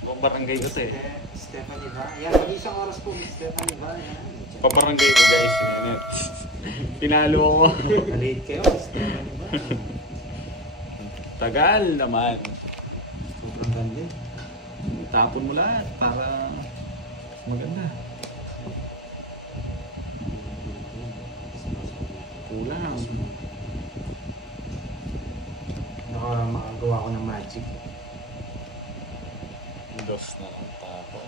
Pabarangay ko to eh. Stephanie ba? Yan, mag-isang oras po. Stephanie ba? Yan. Pabarangay ko guys. Pinalo ako. Malate kayo. Stephanie ba? Tagal naman. Sobrang ganda. Tapon mo lahat para maganda. Kulang. Makagawa ko ng magic. Dos na lang tapon.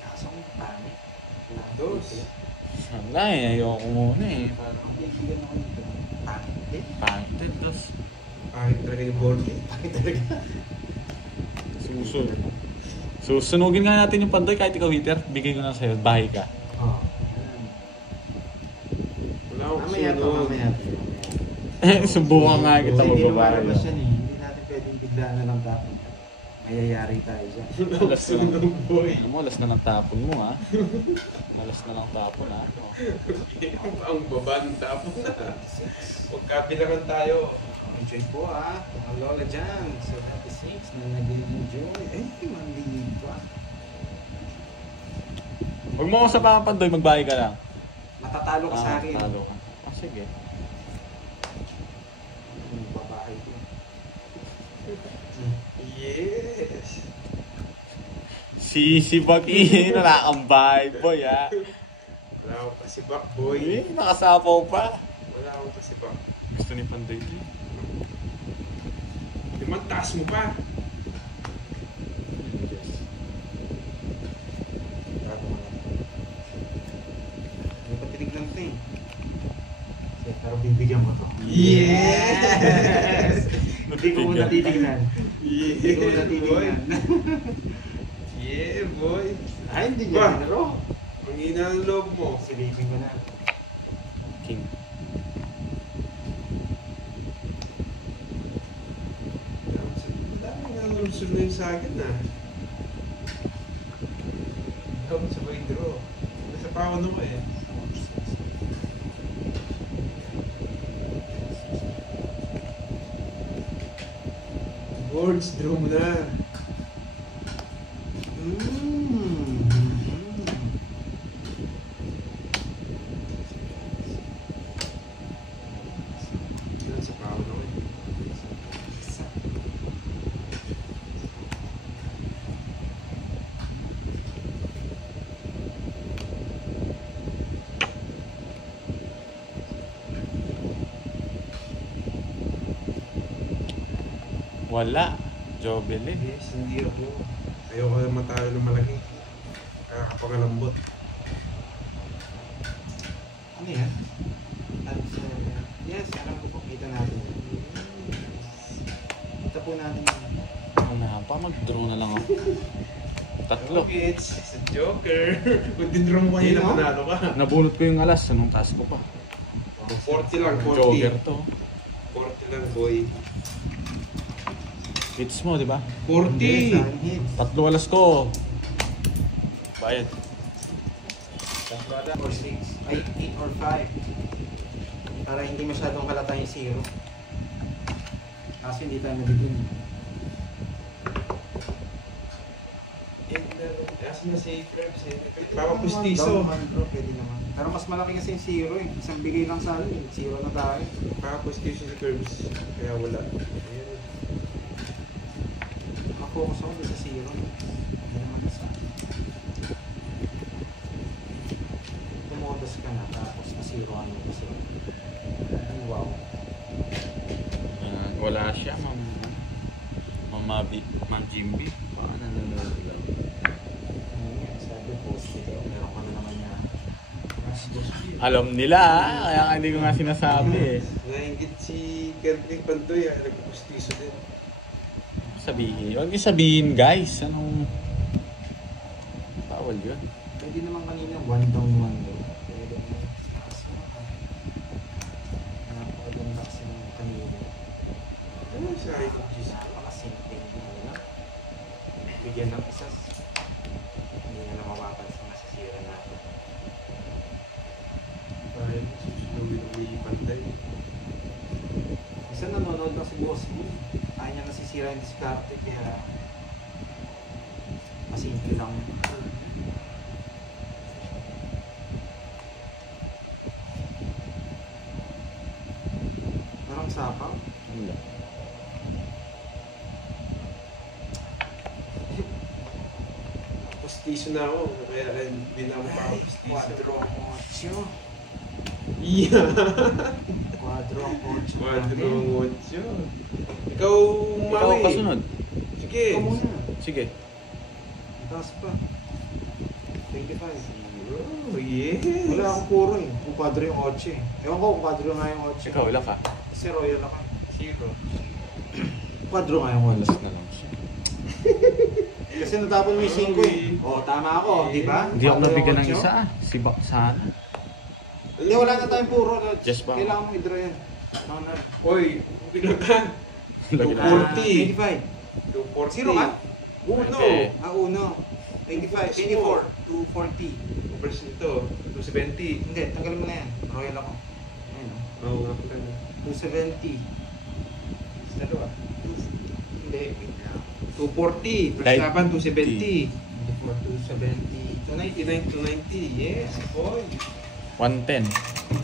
Kaso kung paano? Dos. Wala eh, ayoko muna eh. Parang bibigyan ako nito. Pangit. Pangit dos. Pangit talaga yung board game. Pangit talaga. Susunod. Susunugin nga natin yung pandoy kahit ikaw hitter. Bigay ko na sa'yo. Bahay ka. Oo. Wala akong Mamaya to, sunod. mamaya to. Subukan nga kita Kasi hindi magbabahay. lumalabas yan eh. Hindi natin pwedeng bigla na lang tapon. Mayayari tayo dyan. Alas na lang. Sunod, boy. Ano mo, alas na lang tapon mo ha. Alas na lang tapon ha. Ang baba ng tapon na. Magkabilangan tayo. Enjoy po ah. Mga lola dyan. 76 na nag-enjoy. Eh, mandilig pa. Huwag mo ako sa mga pandoy, magbahay ka lang. Matatalo ka sa akin. Talo ka. Ah, sige. Babahay ko. Yes. Si Baki, nakakambay boy ha. Wala akong kasibak, boy. Eh, nakasapaw pa. Wala akong kasibak. Gusto ni Pandoy ko. Limang taas mo pa. May patinignan ito eh. Pero bibigyan mo to. Yes! Hindi ko muna titignan. Hindi ko muna Yeah, boy. titignan. Yeah, boy. Ay, hindi Ba? niya naro. Ang hina ng loob mo. Silipin ko na. King. Ang dami nga lulsol na yung sa akin ah. Ikaw sa may draw. Nasa pa ako nung eh. Boards, draw mo na. Nasa pa ako nung eh. Wala. Jobele. Yes, hindi ako. Ayoko na matalo ng malaki. Kakapangalambot. Ano yan? Yes, alam ko po. Kita natin. Kita po natin. Wala pa, mag-draw na lang ako. Tatlo. It's a joker. Kung dindraw mo kanina, Sino? manalo ka. Nabunot ko yung alas. Anong task ko pa? 40 lang, 40. Joker to. 40 lang, boy. Hits mo, di ba? 40! Tatlo alas ko. Bayad. Or 6, ay 8 or 5. Para hindi masyadong halata yung 0. Kasi hindi tayo nabigyan. Kasi na si Krebs eh. Papapustiso. Pwede naman. Pero mas malaki kasi yung 0 eh. Isang bigay lang sa akin eh. 0 na tayo. Papapustiso si Krebs. Kaya wala. Ayan. Focus ako doon sa 0. Hindi naman sa tumodos ka na tapos na 0 ano kasi. Ay, wow. Wala siya, Ma'am Jimby. Baka nanonood lang. Ano nga, sabi post ito. Meron ka na naman niya. Alam nila kaya nga hindi ko nga sinasabi eh. Nainggit si Kevin Pantoy ah. Nagpustiso din. Sabihin. Huwag niyo sabihin guys. Anong... Bawal yun. Pwede naman kanina 1 down 1 low. Pwede naman. Napakaganda kasi ng kanina. Ano sa akin ng Jesus? Napakasimple na ano. Bigyan ng isa. Hindi na mapapansin na sisira natin. Dahil susunugin ng Willie Pantoy. Isa nanonood lang si boss mo. Ayaw niya nasisira yung diskarte kaya Masimple lang. Parang sapang. Wala. Postiso na ako, kaya hindi na ako pa-postiso. Quadro 8. Yeah! Quadro 8. Quadro 8. Ikaw, Ikaw Maui. pasunod. Sige. Ikaw muna. Sige. Taas pa. 25. Oh, yes! Wala akong puro eh. Kung quadro yung 8 eh. Ewan ko kung quadro nga yung 8. Ikaw, wala ka. Kasi royal ako. Zero. Quadro nga yung 8. Alas na lang siya. Kasi natapon mo yung 5 eh. Oo, tama ako, di ba? Hindi ako Quadro yung nabigyan ng 8. isa ah. Si Bak sana. Hindi, wala na tayong puro. Just ba? Kailangan mong i-draw yan. Hoy, bilang ka. Lagi na. 40. 25. 240. Zero ka? Uno. Okay. Uno. 25, 24, 240. First nito, 270. Hindi, tanggalin mo na yan. Royal ako. Ayun o. Oo, nga pala. 270. Dalawa. Hindi. 240. First Like- laban, 270. 270. 290, 290. Yes, boy. 110.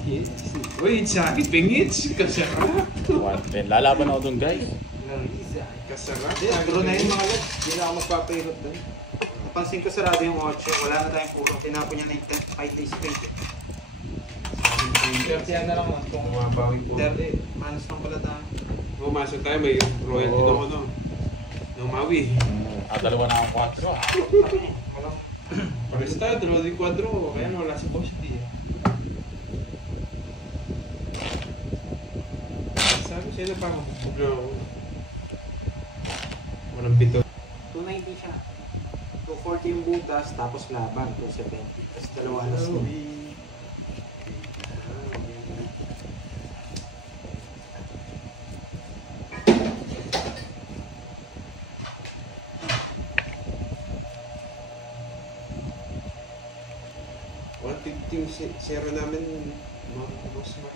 Yes. Uy, sakit pingits. Kasarap. 110. Lalaban ako dun guys. Larissa. Kasarap. Hindi, draw na yun mga lads. Hindi na ako magpapahirap doon. Napansin ko sarado yung 8. Wala na tayong puro. Tinapon niya na yung 5 days straight. Yan na lang lang. Kung Bumabawi po. 30, manos lang pala tayo. Pumasok tayo, may royalty Oo. na ako, no? Nung Maui. Dalawa na akong 4 ah. Walang Pares tayo, 2-4. Kaya wala si Boss D. Sabi sa'yo na pa makapag na ako. Walang bito. 290 siya. 240 yung butas, tapos laban, 270. Tapos dalawa alas na. Yung zero namin, mga boss man.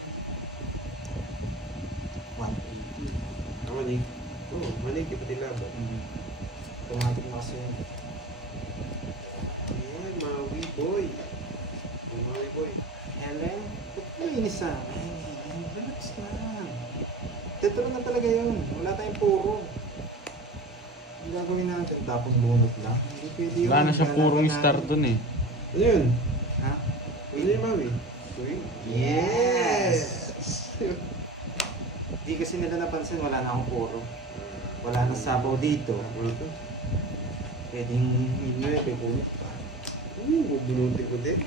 180. Manig. Oo, manig, di pa dilaban. Automatic na kasi yun. Ayan, Maui boy. Maui boy. Helen, ba't nainis ah? Relax na. Tetro na talaga yun. Wala tayong puro. Ang gagawin natin, tapong bunot lang. Hindi pwede yun. Wala na siyang purong Kailangan star natin- dun eh. Ano yun? Ha? Ano yung Maui? Uy. Yes! Di kasi nila napansin, wala na akong puro. Wala na sabaw dito. Ano to? Pwedeng inuwi, bunot pa. Bubunutin ko din.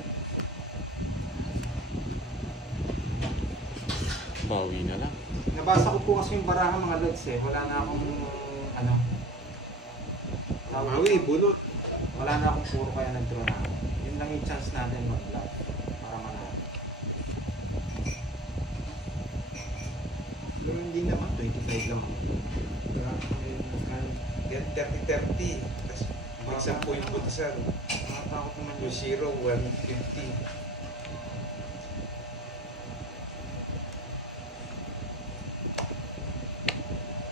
Bawi na lang. Nabasa ko po kasi yung baraha mga lods eh. Wala na akong ano. Maui, bunot. Wala na akong puro kaya nag-draw na ako. Yun lang yung chance natin mag-love. Para manalo. Pero hindi naman, 25 lang ako. Yan, 30-30. Tapos, mag-10 yung butasan. Nakatakot naman Yung yun. 0, 150.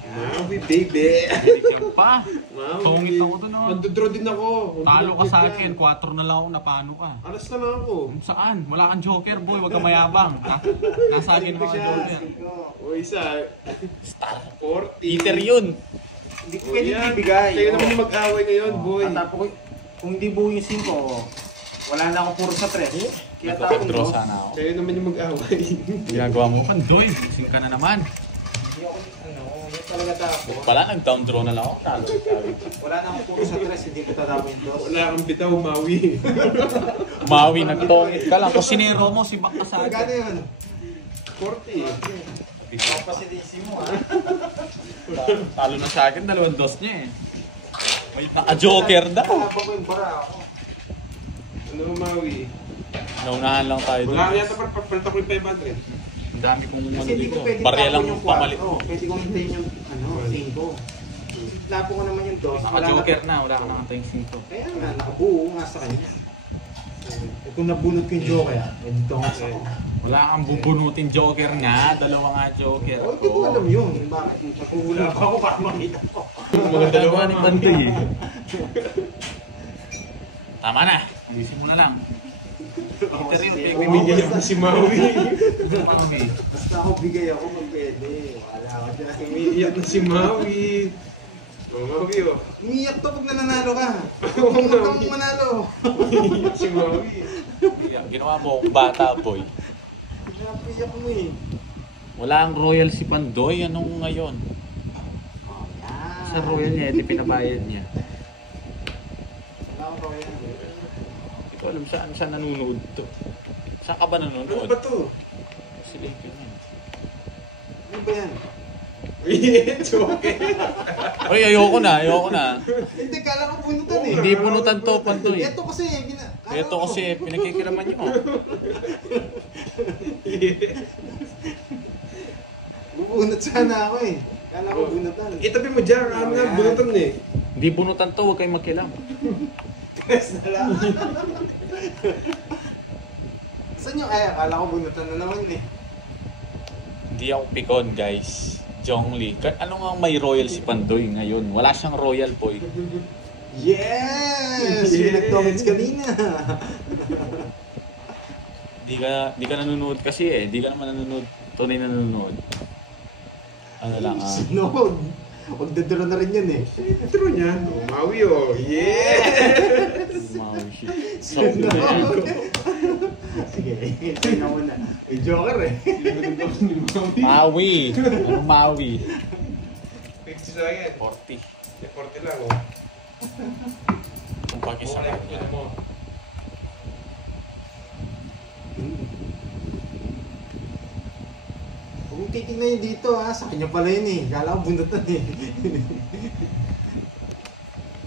Maui, baby! Binigyan pa. Maui. Sungit ako dun oh. Magdodraw din ako. Talo ka sa akin. 4 na lang ako. Napano ka. Alas na lang ako. Saan? Wala kang joker boy. Huwag kang mayabang. Nasa akin mga joker. O isa, Star. 40. Peter yun. Hindi ko O pwede yan. ibigay. Kayo naman yung mag-away ngayon, boy. Tatapo ko, kung hindi buo yung 5, wala na akong puro sa 3. Kaya tapong Nagpapadraw dos. sana ako. Kayo naman yung mag-away. Ginagawa mo kan doy. Sing ka na naman. Hindi ako, yun talaga tapo. Pala nag-down draw na lang ako. Talo. Wala na akong puro sa 3, hindi ko tatapo yung dos. Wala kang bitaw, Maui. Maui, nagtongit ka lang. Kung sinero mo, si Bak ka sa Magkano akin. yun? 40. Papasidisi mo ha. Talo na sa akin. 2 dos niya eh. May naka-joker daw. Habang ko yung bara ako. Ano, Maui? Naunahan lang tayo doon. Wala kaya ito, palta ko yung 500. Ang dami kong ano Kasi hindi dito. ko pwede Barya lang tapon yung pamalit. 4. Pwede kong hintayin yung 5. Lapo ko naman yung dos. Naka-joker na. Wala ka nakatayong 5. Kaya nga, nakabuo nga sa kanya. Eh, kung nabunot ko yung joker, dito nga sa ako. Wala kang bubunutin joker nga. 2 nga joker. Oh, hindi ko alam yun. Bakit? Nakuhula pa ako para makita ko. Mga dalawa ni Pandoy eh. Tama na. Alisin mo na lang. Umiiyak na si Maui. Basta ako bigay ako pag pwede. Wala ako dyan. Umiiyak na si Maui. Maui oh. Umiiyak to pag nananalo ka. Huwag kang manalo. Umiiyak si Maui. Ginawa mo akong bata, boy. Pinapiyak mo eh. Wala ang royal si Pandoy. Anong ngayon? Oh, yan. Sa royal niya, edi pinabayad niya. Wala akong kawin. Hindi ko alam saan nanonood to. Saan ka ba Ano nanonood? ba to? Sila yung ganyan. Ano ba yan? Joke. Ay, ayoko na. Hindi, kala ko punutan eh. Hindi punutan to, Pandoy. Ito kasi, Ito kasi pinagkikiraman niyo. Bubunot sana ako eh. Kala ko bunutan. Itabi mo dyan. Ano nga, bunutan eh. Hindi punutan to, huwag kayong makilam. Tres na lang. Saan yung kaya? Kala ko bunutan na naman eh. Hindi ako pikon, guys. Jongli. Ano nga may royal si Pandoy ngayon? Wala siyang royal, boy. Yes! May nag-comments kanina. Di ka nanonood kasi eh. Di ka naman nanonood. Tunay na nanonood. Ano lang ah. Sunod. Huwag dadalo na rin yan eh. Intro niya. Maui oh. Yeah! Maui shit. Sunod. Sige, tingnan mo na. May joker eh. Maui. Ano Maui? 50 sa akin. 40. 40 lang oh. Kung pakisa Okay, ka niya. mo. Huwag mong titignan yun dito ha. Sa kanya pala yun eh. Kala ko bunutan eh.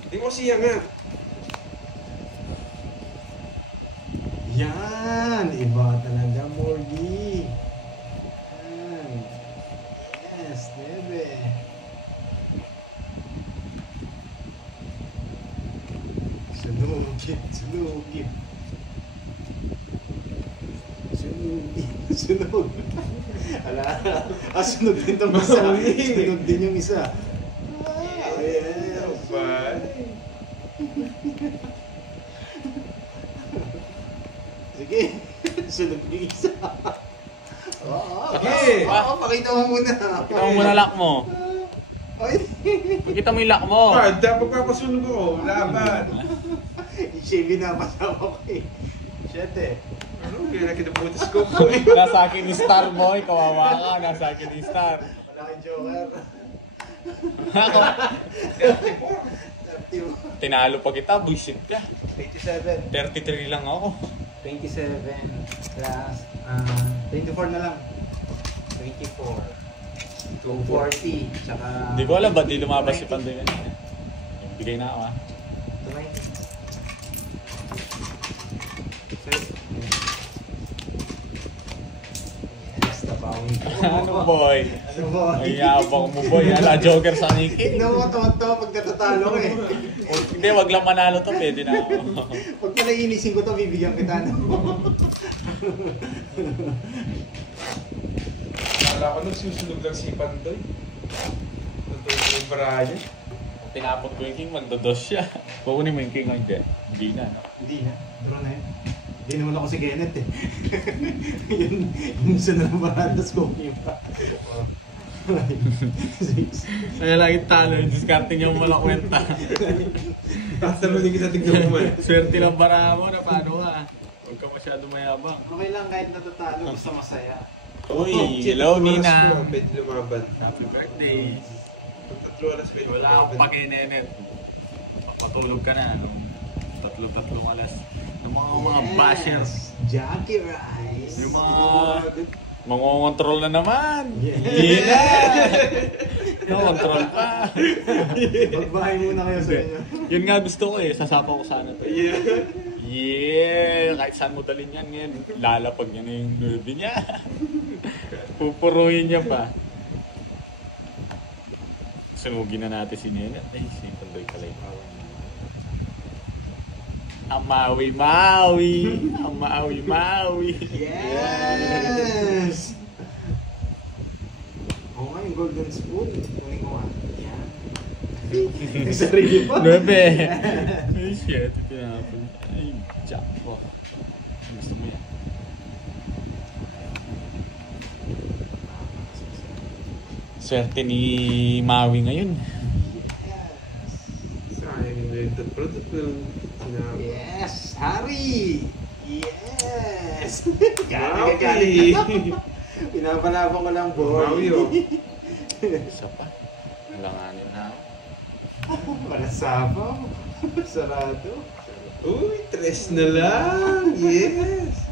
Hindi mo siya nga. Yan! Iba talaga, Morgie. Yan. Yes, nebe. Sunugip, sunugip. Sunog. Ala, sunog din itong isa. Sunog din yung isa. Ano ba? Sige, sunog yung isa. Sige. Pakita mo muna. Pakita mo muna lock mo. Ay, Pakita mo yung lock mo. Dapat papasunog ako. Laban. i-shave na pasama ko eh. Siyete. Ano? Kaya nakinabutas ko po eh. Nasa akin ni Star, boy. Kawawa ka. Nasa akin ni Star. Malaking joker. Ako. 31. Tinalo pa kita. Bullshit ka. 87. 33 lang ako. 27 plus 24 na lang. 24. 240. Tsaka... Hindi ko alam ba't di lumabas si Pandoy kanina. Bigay na ako ah. 290. Yes, tabawin ko. Ano boy? Ano boy? Ay yabang mo boy. Ala joker sa Nikki. Tignan mo tawa-tawa pag natatalo ko eh. Hindi, wag lang manalo to. Pwede na ako. Pag pala inisin ko to, bibigyan kita no. Akala ko nagsusunog lang si Pandoy. Natulog yung Brian. Kung tinapot ko yung king, magdodos siya. Kukunin mo yung king o hindi? Hindi na. No? Hindi na. Draw na yun. Hindi naman ako si Kenneth eh. Yun sa nalabarandas ko yung pa. 6. Kaya lagi talo. Yung discarding niya mo walang kwenta. Tatanungin kita tignan mo man. Swerte ng bara mo na paano ka. Huwag ka masyado mayabang. Okay lang kahit natatalo, basta masaya. Uy, hello Nina. Pwede lumaban. Happy birthday. Tatlo alas pwede Wala akong pag-inenet. Matulog ka na. Tatlo-tatlong alas. Yung mga basher. Jackie Rice. Yung mga mangongontrol na naman. Yeah. Gila! No-control pa. Magbahay muna kayo sa inyo. Yun nga gusto ko eh. Sasapa ko sana to. Yeah! Kahit saan mo dalhin yan ngayon. Lalapag niya na yung nerve niya. Pupuruhin niya pa. Sunugin na natin si Nena. Ay, si Pandoy pala yung awan. Amawi-mawi! Amawi-mawi! Yes! Oo nga, yung golden spoon. Kunin ko nga. Yan. Sarili pa. 9! Ay, shit. Tinapon. Jack. Oh. Gusto mo yan. Swerte ni Maui ngayon. Sayang na ito. Product ko lang sinabi. Yes! Harry! Yes! Maui! Pinapalaban ko lang, boy. Maui, oh. Isa pa. Langanin na ako. Malasabaw. Sarado. Uy, 3 na lang! Yes!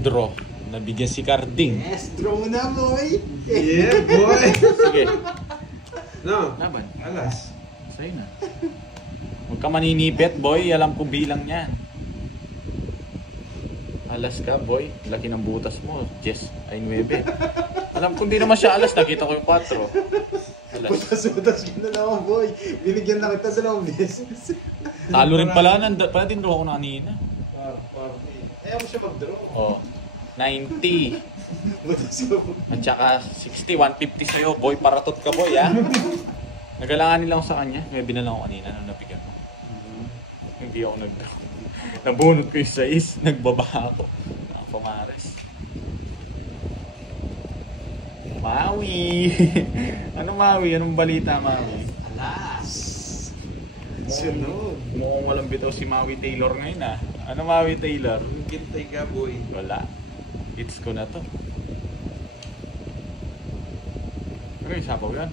Draw. Nabigyan si Carding. Yes! Draw mo na, boy! Yeah, boy! Sige. No, Laban. alas. Sa'yo na. Huwag ka maninipit, boy. Alam ko bilang yan. Alas ka, boy. Laki ng butas mo. Yes. Ay, 9. Alam ko hindi naman siya alas. Nakita ko yung 4. Alas. Putas-putas ka na lang, boy. Binigyan na kita 2 beses. Talo rin pala. Pala din draw ko na kanina. Ayaw mo siya mag-draw. Oh. 90. Butas ko. At saka 60. 150 sa'yo. Boy, paratot ka, boy, ha? Nagalangan nila ako sa kanya. May binalang ako kanina nung nabigyan ko. Hindi ako nag-draw. Nabunot ko yung 6. Nagbaba ako. Ang pumares. Maui! Ano Maui? Anong balita, Maui? Alas! Sunod. Mukhang walang bitaw si Maui Taylor ngayon, ah. Ano Maui Taylor? Hintay ka, boy. Wala. Hits ko na to. Okay, sabaw yan.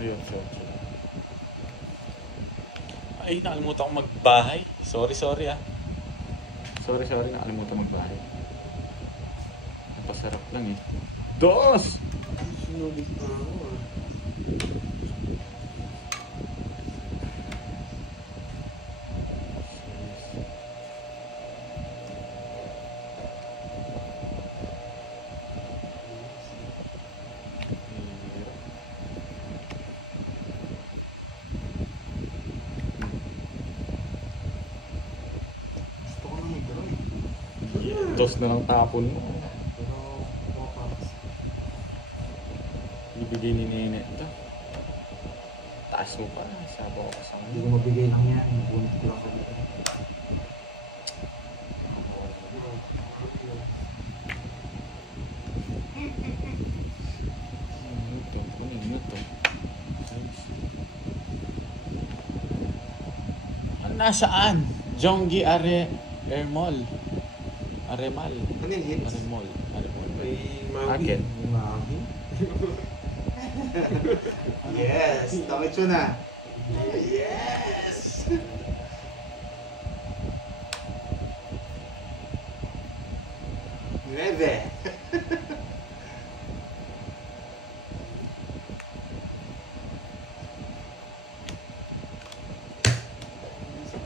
Ayun, so. Ay, nakalimutan ko magbahay. Sorry, ah. Sorry, nakalimutan magbahay. Napasarap lang eh. Dos! Sinubig pa ako, ah. Gusto ko nang mag-draw eh. Dos na lang tapon mo. Pero, focus. Ibigay ni Nene ito. Taas mo pa. Sabaw ko sa Hindi ko kanya. mabigay lang yan. Bunot ko lang sa dito. Ano ito? Nasaan? Jonggi Aremal. Aremal. Ano yung hits? Aremol. May Maui. Akin. Mami. Yes! Tamit yun na. Yes! Nueve.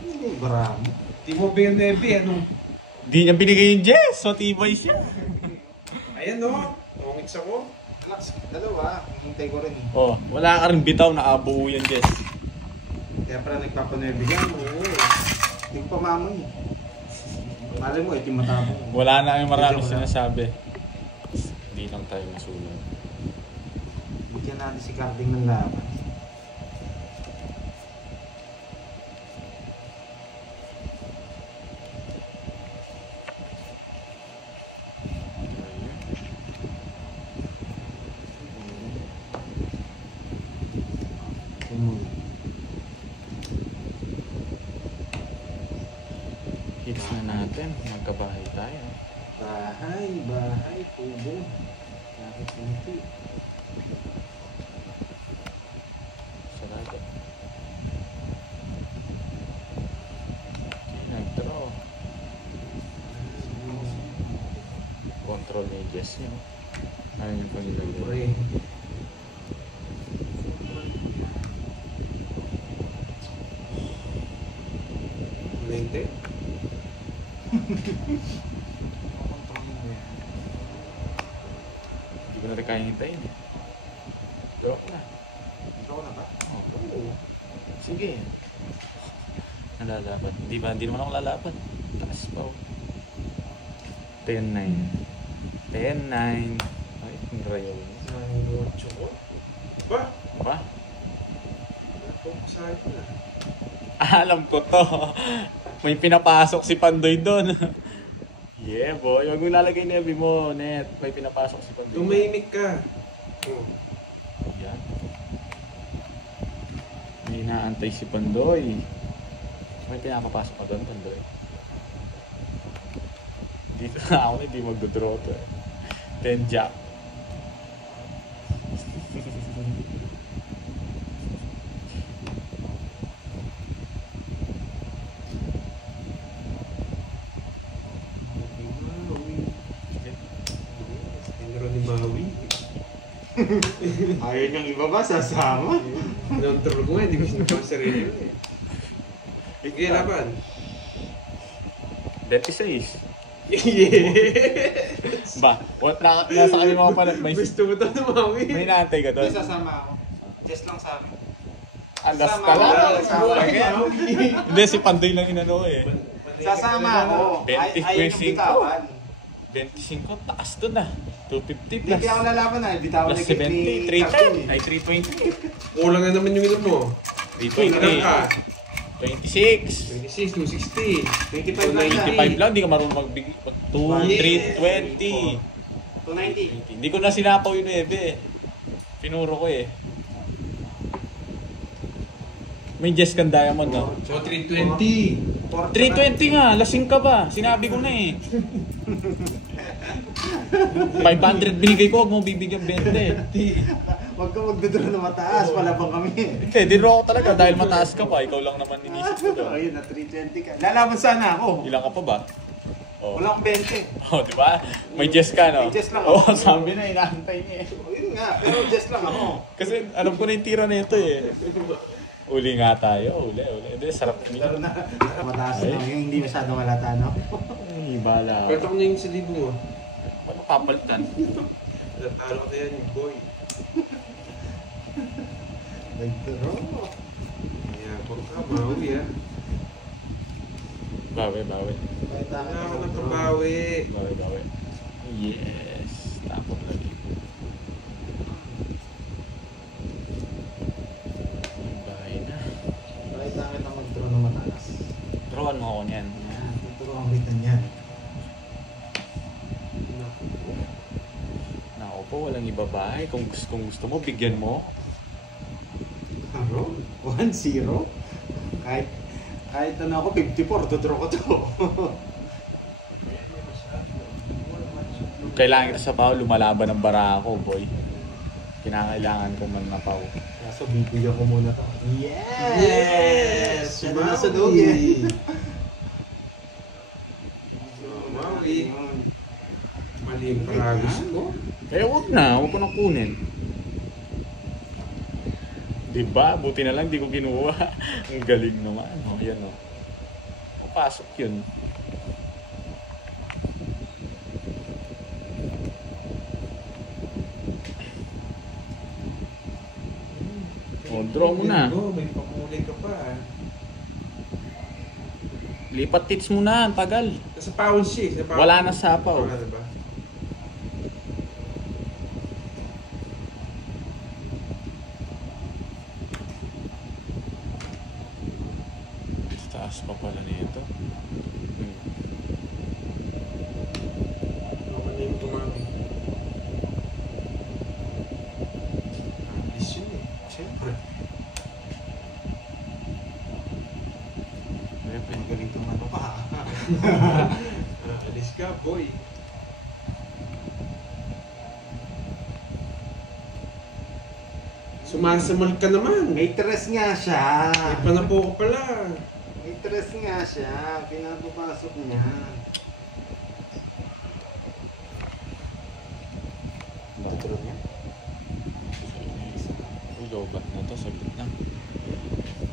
Hindi yung bara mo. Di mo BNB, ano? Di niya binigay yung Jess. So, tibay siya. Ayan, no? Tungits ako. Relax, dalawa. Hintay ko rin eh. Oh, wala ka rin bitaw na abuo yan, Jess. Kaya pala nagpapanuebe ka. Oo. Hindi ko pa mamoy. Malay mo, ito yung matapong. Wala na yung marami sinasabi. Hindi lang tayo masulong. Bigyan natin si Carding ng laban. Hits na natin. Magkabahay tayo. Bahay, tubo. Bakit hindi? Sarado. Okay, nag-draw. Control ni Jess yun. Ayun yung pangilagay. Lente. Hindi ko na rin kaya hintayin eh. Draw ko na. Ikaw na ba? Oo. Sige. Nalalapat. Hindi naman ako lalapat. Taas pa ako. 10-9. 10-9. Okay. Rayon. Ang ocho ko. Ba? Ba? Napupusahan ko na. Alam ko to. May pinapasok si Pandoy doon. Yeah, boy. Huwag mo lalagay na FB mo, net. May pinapasok si Pandoy. Tumahimik ka. Oh. Yan. May inaantay si Pandoy. May pinapapasok ka doon, Pandoy. Dito na ako, hindi magdodraw to eh. 10 jack. Tinuro ni Maui. Ayaw niyang iba ba? Sasama? Control ko nga, hindi ko sinapa sa sarili mo eh. Sige, laban. 26. Yes! Ba? What na nasa kami mga pala. Gusto mo ito na Maui. May inaantay ka doon. Hindi sasama ako. Just lang sa amin. Andas Sasama ka ako. lang. Sasama ako. Hindi, si Pandoy lang inano eh. Sasama ako. Ayaw niyang 25. bitawan. 25, taas doon ah. 250 Hindi plus. kaya ako lalaban na. Bitawan Plus na kit ni 70, 310. Ay, 320. Kulang na naman yung ino mo. 320. ka. 26. 26, 260. 25 lang siya. 95 lang, hindi ka marunong magbigay. 320. 290. Hindi ko na sinapaw yun eh. Pinuro ko eh. May Jess kang diamond no? So, 320. 320 nga, lasing ka ba? Sinabi ko na eh. 500 binigay ko, huwag mo bibigyan 20. Huwag ka magduduro na mataas. Palabang kami. Hindi, dinro ako talaga dahil mataas ka pa. Ikaw lang naman inisip ko doon. Ayun na, 320 ka. Lalaban sana ako. Ilang ka pa ba? Oh. Wala akong 20. Oh, di ba? May Jess ka, no? May Jess lang Oo, ako. sabi na, inaantay niya eh. Yun nga, pero just lang ako. Kasi alam ko na yung tira na ito eh. Uli nga tayo, uli. Hindi, sarap Pero niya. mataas Ay. na. Yung hindi masyadong malata, no? Ay, bala. Kwento ko na yung sa libo mo. Paano papalitan? Natalo ko na yan yung boy. Nagduro. Kaya, pag ka, Maui ah. Bawi. Kailangan ako ng kabawi. Bawi. Yes. Tapos lagi. Bahay na. Kahit namin na mag-draw na mataas. Drawan mo ako niyan. Nagduro ang bitan niyan. Nako po, walang ibabahay. Kung gusto mo, bigyan mo. Ano? 1-0? Kahit ano ako, 54, dodro ko to. Kailangan kita sa pao, lumalaban ng bara ako, boy. Kinakailangan ko man napaw. Kaso bibigyan ko muna to. Yes! Yes! Yan na sa lugi. Maui. Mali yung paragos ko. Kaya huwag ko nang kunin. Diba? Buti na lang di ko kinuha. Ang galing naman. O, yan o. Papasok yun. O, draw mo na. May pakulay ka pa ah. Lipat tits mo na. Ang tagal. Nasa pound siya. Wala na sapaw. Wala na ba? Taas pa pala nito. Ano na yung tumami? Alis yun eh. Siyempre. Ang galing tumano pa. Alis ka, boy. Sumasamal ka naman. May tres nga siya. May panapo ko pala. May tres nga siya. Pinapapasok niya. Dodro niya? Uy, lobat na to. Sagot na.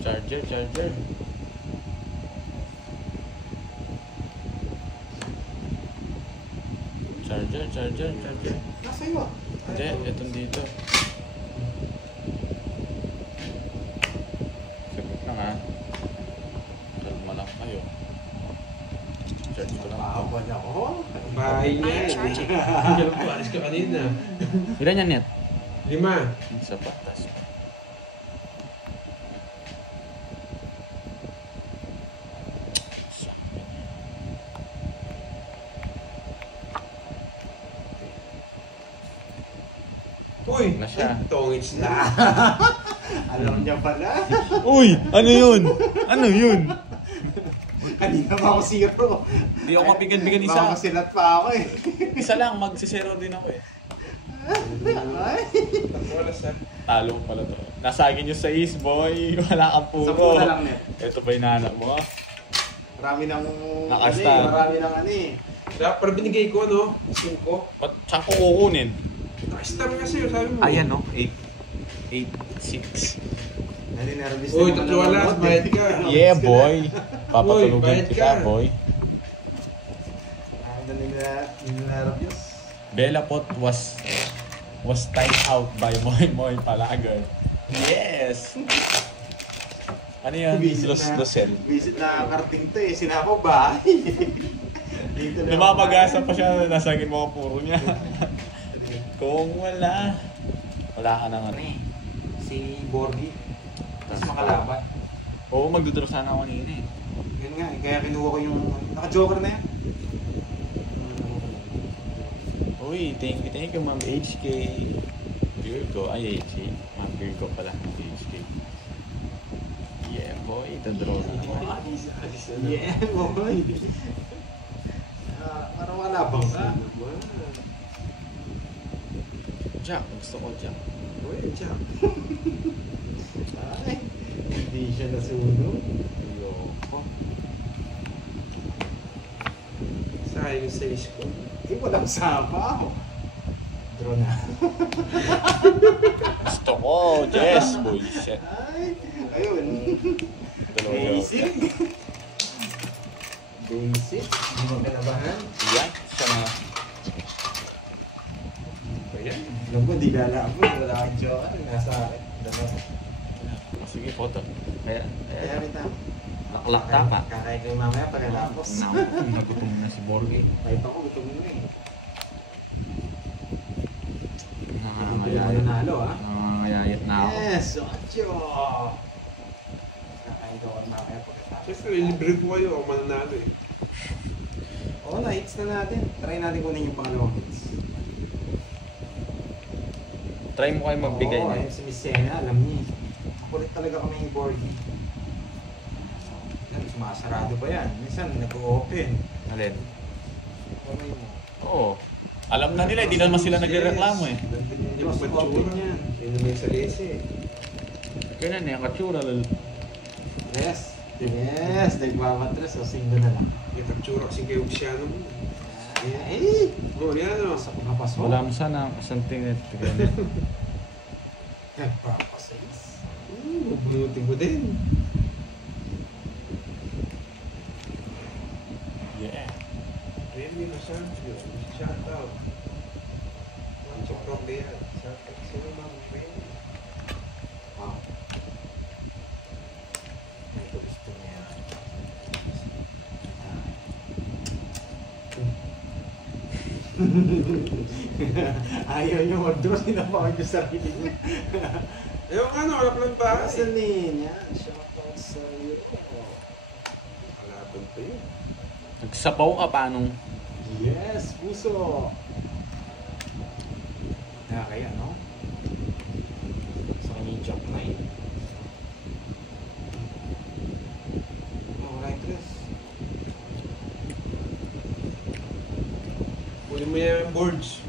Charger. Charger. Nasa iyo. Hindi, etong dito. Sagot na nga. Kalma lang kayo. Charge ko lang ito. Pahawan ako. Bahay niya. Ganun po, alis ka kanina. Ilan yan net? 5. Isa pa. Tas. Uy, Na siya. tongits na. Alam niya pala. Uy! Ano yun? Ano yun? Kanina pa ako zero. Di ako mabigan-bigan isa. Baka masilat pa ako eh. Isa lang, magsisero din ako eh. Ay. Wala sa... Talo pala to. Nasa akin yung 6, boy. Wala kang puro. 10 na lang net. Ito ba yung nanak mo? Marami ng... Nakastan. Marami ng ano eh. Dapat binigay ko, no? 5. Ba't saan ko kukunin? Nakastar kasi, sabi mo. Ayan no, 8, 6. Naninervous Uy, naman tatlo ang wala, nanonood eh. bayad ka. Yeah, boy. Uy, Papatulugin bayad kita, ka. boy. Ay, naninervous. Bella Pot was timed out by Moy Moy Palagay. Yes! Ano yan? Losel. Visit na karting to eh. Sinapo bahay. Dito na Lumapag-asa pa siya, nasagin mo ang puro niya. Kung wala ka nang ano. Si Borgi. Tapos makalaban. Oo, magdudro sana ako kanina eh. Yun nga eh. Kaya kinuha ko yung... Naka-joker na yan. Uy, thank you Ma'am HK. Virgo, ay HK. Ma'am Virgo pala, HK. Yeah boy, ito draw na naman. Yeah, boy. Parang malabang ka. Jack, gusto ko Jack. Uy, Jack. Ay, hindi siya nasunog. Ayoko. Sayang yung 6 ko. Eh, walang sapa. Draw na. Gusto ko, Jess, boy. Shit. Ay, ayun. Dalawa yun. Basic. Basic. Hindi mo kinabahan. Yan, siya na. Ayan. Alam ko, di lalaban. Wala kang joker. Nasa akin. Dalawa. Sige, photo. Kaya, Kaya rin tama. naklak tapa. Kakain ko yung mamaya pagkatapos. Nagutom na si Borgi. Kahit ako, gusto mo na eh. Hindi Nangangayayan. ako nanalo ah. Nangangayayat na ako. Yes, Ocho! Kakain ko ako mamaya pagkatapos. Siyempre, libre ko kayo ako mananalo eh. Oo, na-hits na natin. Try natin kunin yung pangalawang hits. Try mo kayo magbigay Oo, na. ayun si Miss Sena, alam niya. Kulit talaga kami yung Borgie. Yan, sumasarado pa yan. Minsan, nag-open. Alin? Okay mo. Oo. Alam na nila, hindi naman sila nagreklamo eh. Hindi mo Mas open matsura. yan. Yun naman sa lese eh. Kaya na, yung katsura. Yes. Yes, nagmamatras. So, single na lang. May kaptsura kasi kayo Oxiano mo. Ay! Oh, yan o. Sa pagkapaso. Wala mo sana something net. Nagpapasayos. Bubunutin ko din. Yeah. Really, Rosan. Shout out. Sobrang kaya. Shout out. Sino mang really? Wow. Ito gusto niya. Ayaw niya mag-draw. Sinapakot yung sarili niya. Ayaw nga no, wala palang bahay. Saan niya? Shoutout sa iyo. Kalaban pa yun. Nagsapaw ka pa nung... Yes, puso! Kaya, no? Sa kanya yung jump na yun. Oh, right dress. Kunin mo yung boards.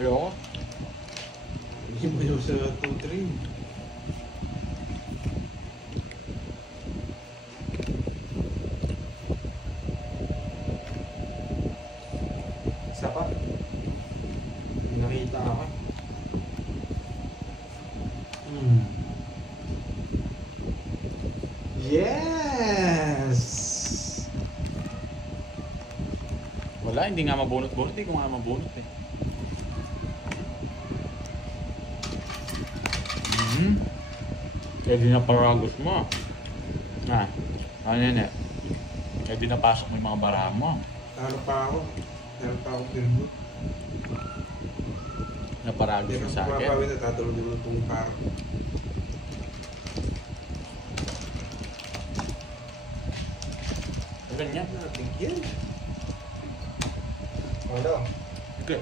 Ayoko. Hindi mo yung sa 2-3. Isa pa. Nakita ako. Yes! Wala, hindi nga mabunot-bunot. Hindi ko nga mabunot eh. Kaya di na paragos mo. Ano yan eh. Kaya di napasok mo yung mga barahan mo. Talo pa ako. Meron pa akong Virgo. Naparagos Hindi na ka sa akin. pumapawi na tatulog din itong par. Ganyan. Natigyan. Wala. Okay.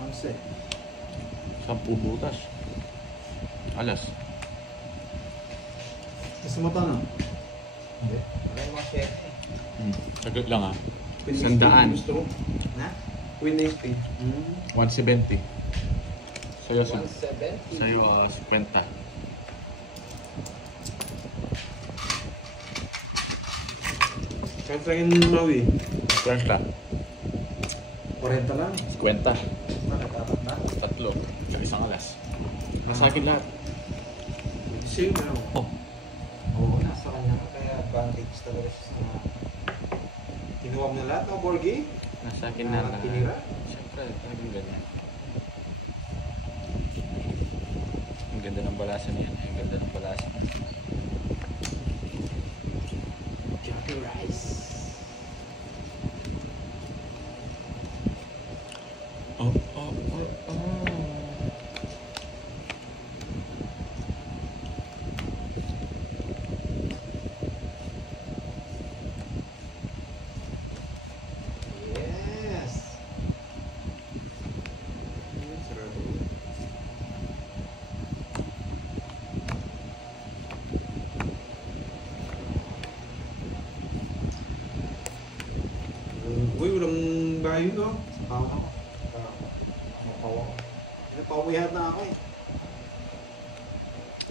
11. 10 butas. Alas. Gusto mo to, no? Hindi. Wala yung mga chef. Saglit lang ah. Queen Sandaan. Gusto mo? Na? Queen Ace Spade. 170. Sa'yo, 170. sa'yo 50. Kahit lang yung mawi. 50. 40 lang. 50. Nakatapat na. Tatlo. Tsaka isang alas. Nasa akin lahat. Same na ako. Oh. Oo, nasa kanya ka. Kaya advantage talaga siya sa kinuha mo na lahat, no, Borgie? Nasa akin na lahat. Tinira? Siyempre, talagang ganyan. Ang ganda ng balasan niyan. Ang ganda ng balasan. Jockey Rice. Oh, oh, oh, oh. Yes. Sarado. Uy, walang bayo, no? Pawang ako. Pawang. Pawihat na ako eh.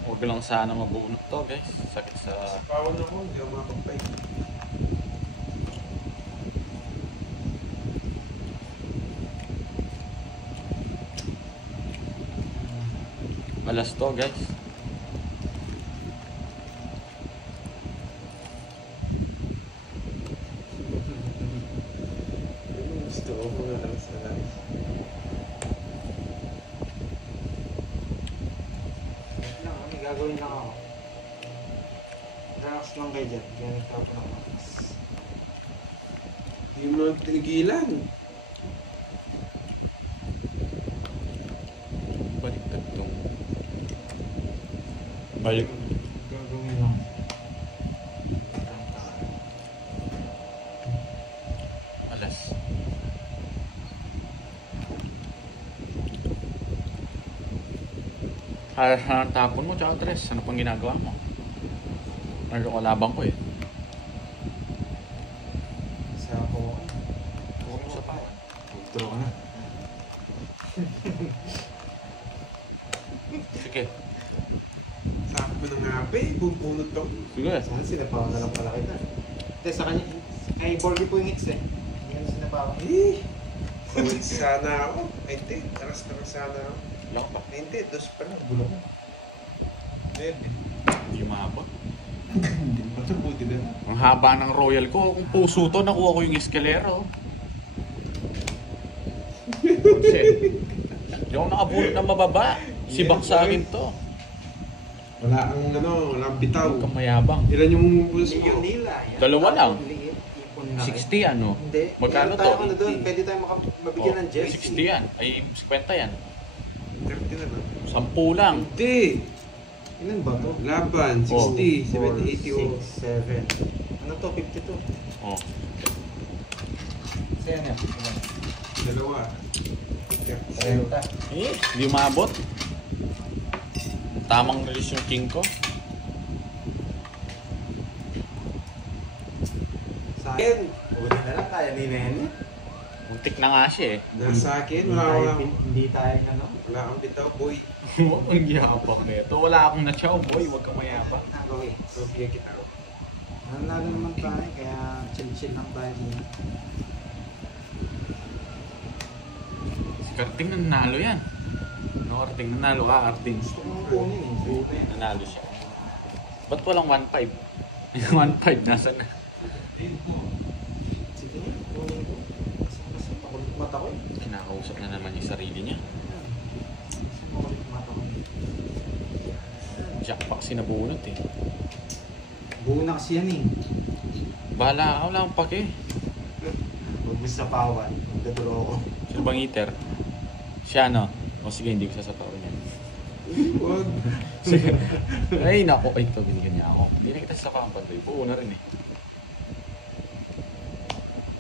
Huwag lang sana mabunot to, guys. Sakit sa... Pawan ako, hindi ako makapagpay. Alas to, guys. Gusto ko kung alam sa life. Lang, may gagawin lang ako. Relax lang kayo dyan. Ganit ako ng max. Hindi mo naman tinigilan. Baliktad tong... Balik. Gagawin lang. Alas. Tapon mo, tsaka tres. Ano pang ginagawa mo? Ano ko labang ko eh. Sa ako. Huwag mo sa pa. Draw na. Sige. Sakit mo ng hape, bubunot ako. Sige. Sana sinapawan na lang pala kita. Hindi, sa kanya. Kay Borgie po yung hits eh. Hindi ano sinapawan. Eh, tawid sana ako. Ay, hindi. Taras-taras sana ako. Lang pa. Ay, hindi. Dos pa lang. Bulok ko. Bebe. Hindi umabot. Hindi ba ito? Buti na. Ang haba ng royal ko. Kung puso to, nakuha ko yung eskalero. Hindi ako nakabulot ng mababa. Sibak sa akin to. Wala ang wala ang bitaw. Huwag kang mayabang. Ilan yung bulls Hindi yun mo? nila. Yan. Dalawa lang. Liit, ipon na 60 ano? Hindi. Magkano Meron tayo to? ano doon. Pwede tayo mabigyan ng Oh, jersey. 60 yan. Ay, 50 yan. 30 na lang. 10 lang. Hindi. Ilan ba to? Laban. 60, 70, 80 o. 6, 7. Ano to? 52. Oh. Sa'yo na. Dalawa. 30. Eh, hindi umabot. Tamang release yung king ko. Sa akin. Buti na lang kaya ni Nene. Muntik na nga siya eh. Nasa akin, Hindi tayo ano. wala akong bitaw, boy. Huwag ang yabang nito. Wala akong na-chow boy. Huwag kang mayabang. Okay. So, bigyan kita. Nanalo naman tayo, kaya chill-chill lang tayo dito. Si Karting nanalo yan. No, Karting nanalo ka, Karting. Gusto ko nang kunin eh. Nanalo siya. Ba't walang 1.5? Yung 1.5 nasa na. Sige, kunin ko. Kasi pakulit mata ko eh. Kinakausap na naman yung sarili niya. Kasi pakulit mata ko eh. Jackpot sinabunot eh. Buo na kasi yan eh. Bahala ka, wala akong pake. Huwag mo sa pawan. Magdaduro ako. Sino bang eater? Siya, no? O sige, hindi ko sasapawan yan. Huwag. Sige. Ay, naku. Ay, ito, binigyan niya ako. Hindi na kita sasapawan, Pandoy. Buo na rin eh.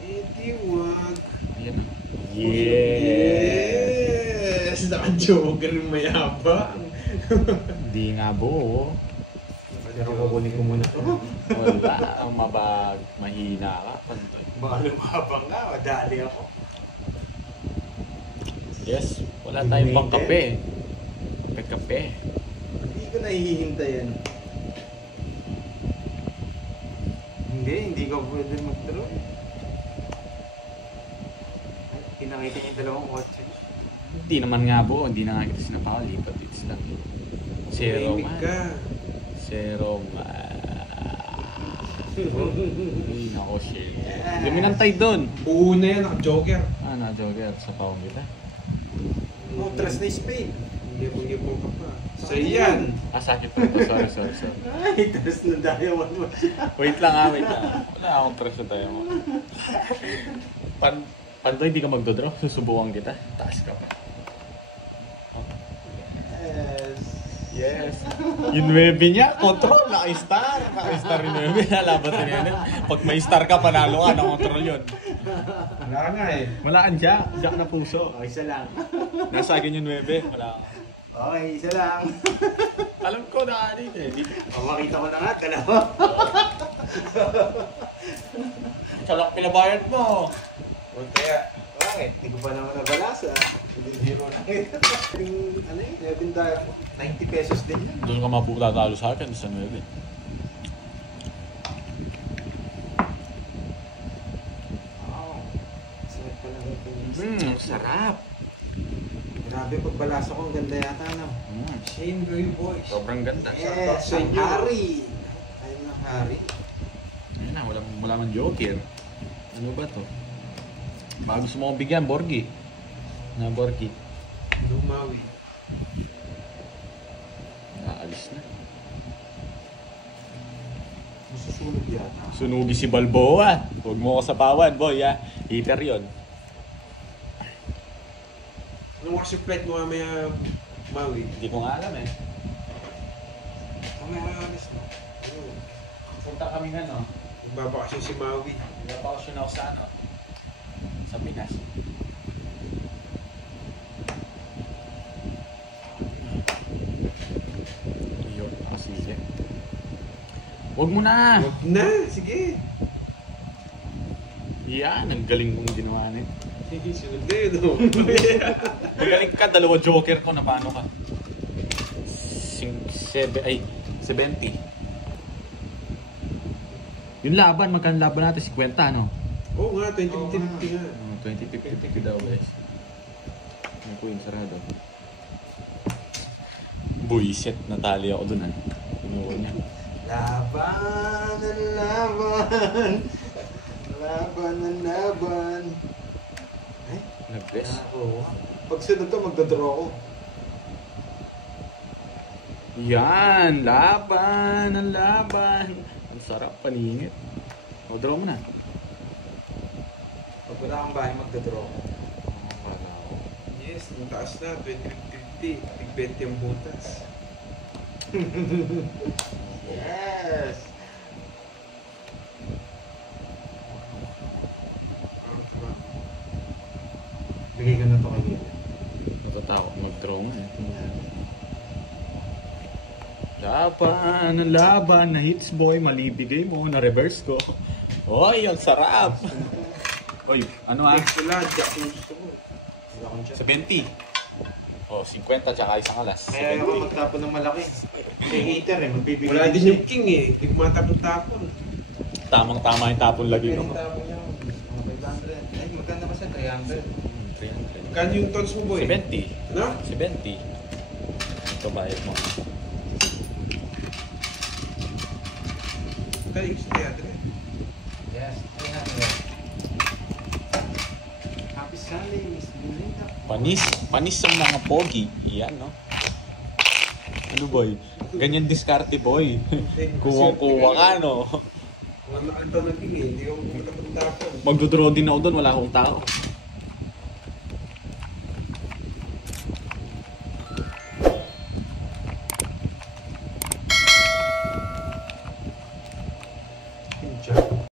Hindi, huwag. Ayan na. Yeah! Yes! Naka-joker yung mayabang. Hindi nga buo. Pero kukunin ko muna to. Wala. Ang mahina ka, Pandoy. Baka lumabang nga, madali ako. Yes, wala tayong pang kape. Nagkape. Hindi ko nahihintayan. Hindi ko pwede mag-draw eh. Ay, pinakita niya yung dalawang kotse. Hindi naman nga buo. Hindi na nga kita sinapawan. Lipat it's lang. Zero Tahimik man. ka. Zero man. Ay, nako, shit. Luminantay doon. Buo na yan, naka-joker. Ah, na-jogger. Sa pawang kita. Oh, trust na spade. Hindi po ka pa. So yan. Ah, sakit pa ito. Sorry. Ay, trust na diamond mo siya. Wait lang. Wala akong trust na tayo mo. Pandoy, hindi ka magdodraw. Susubukan kita. Taas ka pa. Yes. Yung 9 niya, control. Naka-star. Naka-star yung 9. Lalaban din yan. Pag may star ka, panalo ka. Na-control yun. Wala ka nga eh. Wala kang jack. Jack na puso. Okay, isa lang. Nasa akin yung 9. Wala kang. Okay, isa lang. Alam ko na dito eh. Makita ko na nga, dalawa. Salak pinabayad mo. Huwag kaya. Bakit? Hindi ko pa naman nabalasa. Hindi mo lang. Yung, ano yun, 11 diamond. 90 pesos din yan. Doon ka maputatalo sa akin sa 9. Wow. Sarap pala ng Sarap. Grabe, pagbalasa ko, ang ganda yata, no? Shane Roy Boys. Sobrang ganda. Yes, sa ang inyo. hari. Ayun ang hari. Ayun na, wala man joker. Ano ba to? Baka gusto mo kong bigyan, Borgi. Na Borgi. Lumawi. Naalis na. Masusunog yata. Sunugi si Balboa. Huwag mo ako sapawan, boy, ha? Heater yun. Anong kasi flight mo mamaya Maui? Hindi ko nga alam eh. Mamaya alis na. Punta kami na, no? Magbabakasyon si Maui. Nagpapakasyon ako sa ano? Sa Pinas. Yun, sige. Huwag mo na! Huwag na! Sige! Yan, ang galing kong ginawa na yun. Sunod na yun, no? Magaling ka, 2 joker ko na paano ka? 70. Yung laban, magkano laban natin? 50, no? Oo nga, 2050 nga. 20-50 daw, guys. Ano po yung sarado? Buisit, natali ako dun, ano? Pinuha niya. Laban ang laban. Laban ang laban. Ay, Nag-bless. ako. Pag sunod to, magdodraw ko. Yan! Laban! Ang laban! Ang sarap, paningit. O, draw mo na. Pag wala kang bahay, magdodraw ko. Wala ako. Yes, ang taas na, 2050. Tig 20 ang butas. Yes! Bigay ko na to kanina. Natatakot mag-draw nga eh. Laban! Ang laban! Na hits boy, malibigay mo. Na-reverse ko. Oy, ang sarap! Oy, ano ah? Next wala, Jack yung gusto mo. Wala akong dyan. 70. O, 50 tsaka isang alas. Kaya ako magtapon ng malaki. May hater eh, magbibigay. Wala din yung king eh. Hindi ko matapon-tapon. Tamang-tama yung tapon lagi Pwedeng ko. tapon niya. 500. Ay, magkano ba siya? 300. 300. Kano yung tons mo, boy? 70. No? 70. Ito bayad mo. Kaya XT Yes, 300. Happy Sunday, Miss Belinda. Panis ang mga pogi. Yan, no? Ano, boy? Ganyan diskarte, boy. Kuwang-kuwa ka, no? Wala nakanta na king eh. Hindi ko matapon-tapon. Magdodraw din ako doon, wala akong tao.